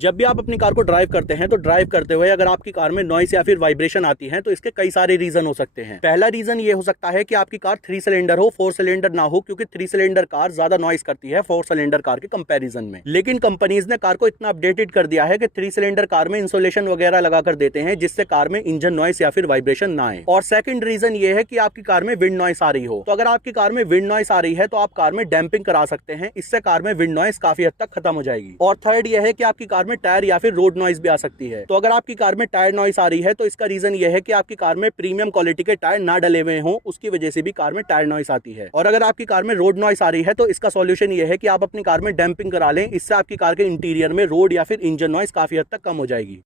जब भी आप अपनी कार को ड्राइव करते हैं तो ड्राइव करते हुए अगर आपकी कार में नॉइस या फिर वाइब्रेशन आती है तो इसके कई सारे रीजन हो सकते हैं। पहला रीजन ये हो सकता है कि आपकी कार 3 सिलेंडर हो, 4 सिलेंडर ना हो, क्योंकि 3 सिलेंडर कार ज्यादा नॉइस करती है 4 सिलेंडर कार के कंपैरिजन में। लेकिन कंपनीज ने कार को इतना अपडेटेड कर दिया है कि 3 सिलेंडर कार में इंसुलेशन वगैरह लगा कर देते हैं जिससे कार में इंजन नॉइस या फिर वाइब्रेशन ना आए। और सेकंड रीजन ये है कि आपकी कार में विंड नॉइस आ रही हो, तो अगर आपकी कार में विंड नॉइस आ रही है तो आप कार में डैम्पिंग करा सकते हैं, इससे कार में विंड नॉइस काफी हद तक खत्म हो जाएगी। और थर्ड ये है कि आपकी कार में टायर या फिर रोड नॉइस भी आ सकती है। तो अगर आपकी कार में टायर नॉइस आ रही है तो इसका रीजन ये है कि आपकी कार में प्रीमियम क्वालिटी के टायर ना डले हुए हों, उसकी वजह से भी कार में टायर नॉइस आती है। और अगर आपकी कार में रोड नॉइस आ रही है तो इसका सॉल्यूशन ये है कि आप अपनी कार में डैम्पिंग करा लें, इससे आपकी कार के इंटीरियर में रोड या फिर इंजन नॉइस काफी हद तक कम हो जाएगी।